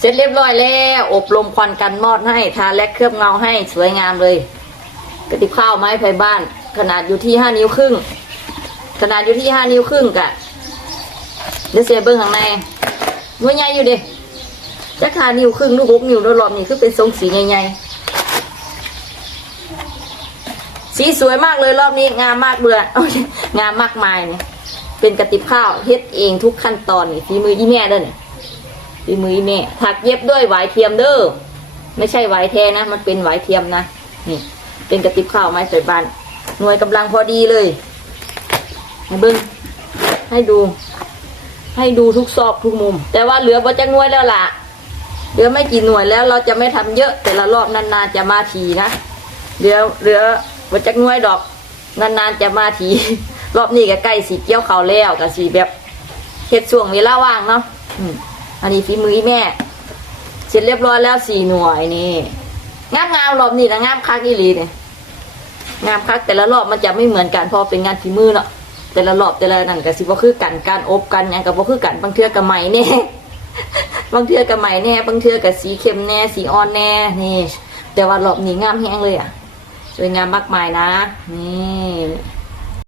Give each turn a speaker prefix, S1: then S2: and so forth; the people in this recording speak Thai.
S1: เสร็จเรียบร้อยแล้ว อบรมควันกันมอดให้ ทาแลกเคลือบเงาให้สวยงามเลยกระติบข้าวไม้ไผ่บ้าน ขนาดอยู่ที่ห้านิ้วครึ่ง ขนาดอยู่ที่ห้านิ้วครึ่งกะเดี๋ยวเสียเบิ้งข้างในหน่วยใหญ่อยู่เดิจักหานิ้วครึ่งลูกหกนิ้วรอบนี้คือเป็นทรงสีใหญ่ๆสีสวยมากเลยรอบนี้งามมากเบื่อโอ้ยงามมากมายเนี่ยเป็นกระติบข้าวเฮ็ดเองทุกขั้นตอนนี่ฝีมืออีแม่เด้อเนี่ย ฝีมืออีแม่ถักเย็บด้วยไหวเทียมเด้อไม่ใช่ไหวแท้นะ มันเป็นไหวเทียมนะนี่ เป็นกระติบข้าวไม้ใส่บานหน่วยกำลังพอดีเลยมาเบิ้งให้ดู ให้ดูทุกซอกทุกมุม แต่ว่าเหลือบ่จะหน่วยแล้วล่ะเหลือไม่กี่หน่วยแล้วเราจะไม่ทำเยอะ แต่ละรอบนานๆจะมาทีนะเหลือเหลือบ่จะหน่วยดอกนานๆจะมาที รอบนี้ก็ใกล้สีเกี่ยวเขาแล้วก็สีแบบเฮ็ดช่วงเวลาว่างเนาะ อันนี้ฝีมืออีแม่ เสร็จเรียบร้อยแล้วสี่หน่วยนี่งามงามๆรอบนี้นะงามคักอีหลีเนี่ยงามคักแต่ละรอบมันจะไม่เหมือนกันพราะเป็นงานฝีมือเนาะแต่ละรอบแต่ละนั่นก็สิบ่คือกันการอบกันหยังก็บ่คือกันบางเทื่อก็ไหมแน่บางเทื่อก็ไหมแน่บางเทื่อก็สีเข้มแน่สีอ่อนแน่นี่ แต่ว่ารอบนี้งามแฮงเลยอะสวยงามมากมายนะนี่